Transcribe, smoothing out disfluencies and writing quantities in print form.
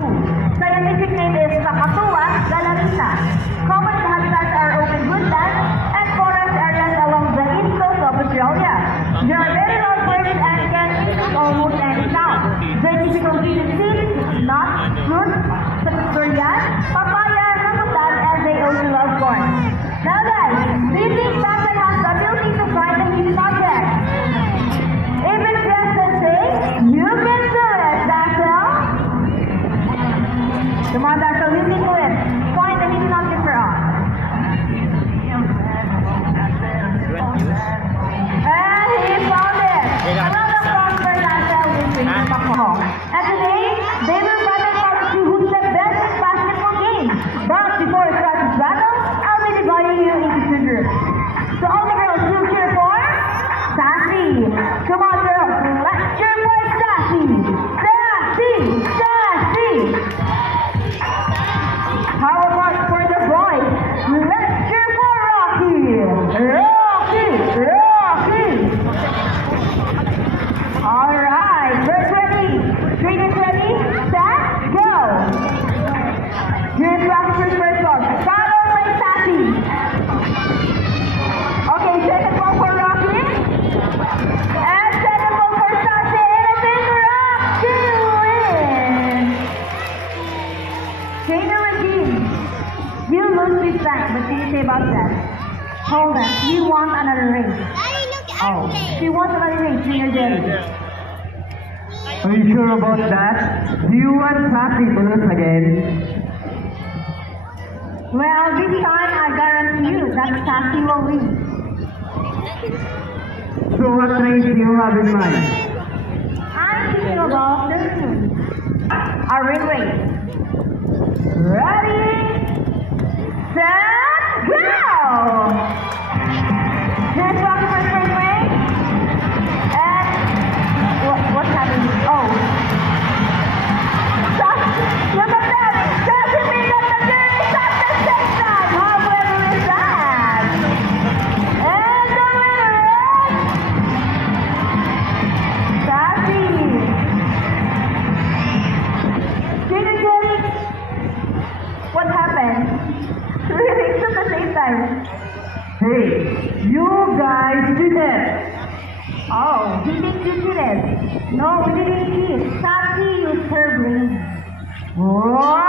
Kakapu. Scientific name is Kakatoa galarisa. Common habitats are open woodlands and forest areas along the east coast of Australia. They are very large birds and can eat almost any sound. Their typical food is seeds, nuts, fruits, such as durian, papaya, rambutan, and they also love corn. Now guys, do you think Batman has the ability to find the hidden object? If it's yes, then say, you can do it, Daxel! Come on, Daxel, you can do it. Find the hidden object for us. And he found it! Another song for Daxel will bring the back. And today, they will battle for to who's the best in basketball game. But before it starts this battle, I'll be dividing you into two groups. So all the girls will cheer for Sassy. Come on, girls, let's cheer for Sassy. Sassy, Sassy. How about for the boys? Let's cheer for Rocky. Rocky, Rocky. All right, first ready. Trainers ready? Set, go. Here's Rocky's first ball. Followed by Sassy. Okay, second ball for Rocky. And second ball for Sassy. And I think Rocky wins. Trainer Regine, you lose this time. What do you say about that? Hold on, you want another ring. Daddy, look at Oh, me. she wants another ring. Trainer Jerry. Are you sure about that? Do you want Sassy to lose again? Well, this time I guarantee you that Sassy will win. So what race do you have in mind? I'm thinking about this one. A ring race. Ready, set, go! Here's Rocky for the first ring. And what's happening? Oh. Look at that! Sassy made up the race at the same time! How clever is that? And the winner is Sassy! Trainer Jerry, what happened? Three rings at the same time. Hey, you guys did it! Oh, he thinks you did it. No, we didn't cheat. Sassy used her brain. What?